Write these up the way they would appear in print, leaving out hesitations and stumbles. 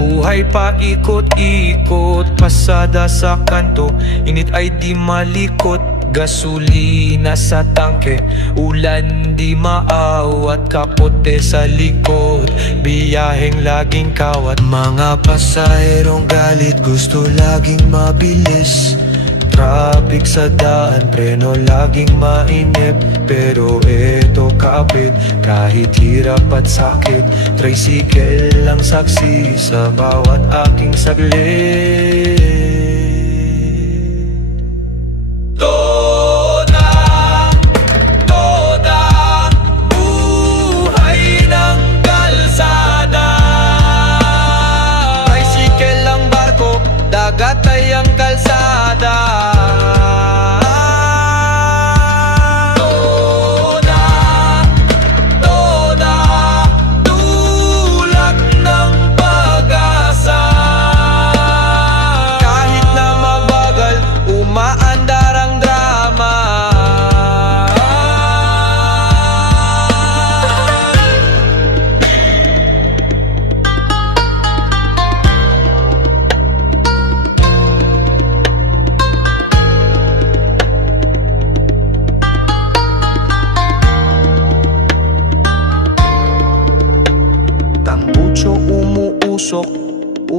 Buhay pa ikot-ikot, pasada sa kanto, init ay di malikot. Gasolina sa tangke, ulan di maawat, kapote sa likod, biyaheng laging kawat. Mga pasaherong galit, gusto laging mabilis. Traffic sa daan, preno laging mainip. Pero eto kapit, kahit hirap at sakit, tricycle lang saksi sa bawat aking saglit. Buhay ng kalsada. Tricycle ang barko, dagat ay ang kalsada.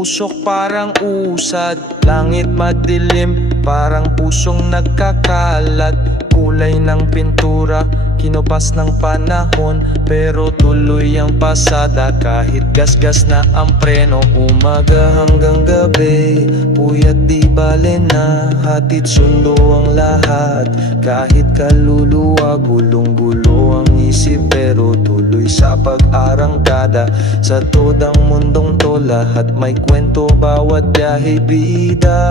Usok parang usad, langit madilim, parang pusong nagkakalat. Kulay ng pintura, kinupas ng panahon, pero tuloy ang pasada. Kahit gasgas na ang preno, umaga hanggang gabi, puyat di bale na, hatid sundo ang lahat. Kahit kaluluwa, gulong-gulo ang isip, pero tuloy sa pag-arangkada. Sa todang mundong to, lahat may kwento, bawat biyahe bida.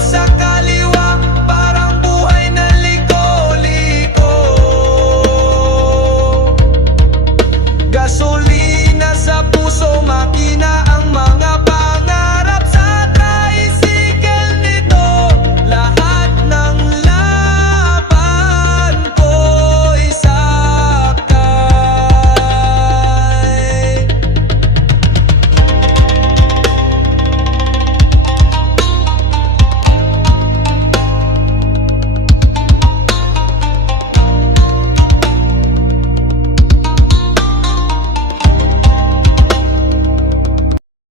Sa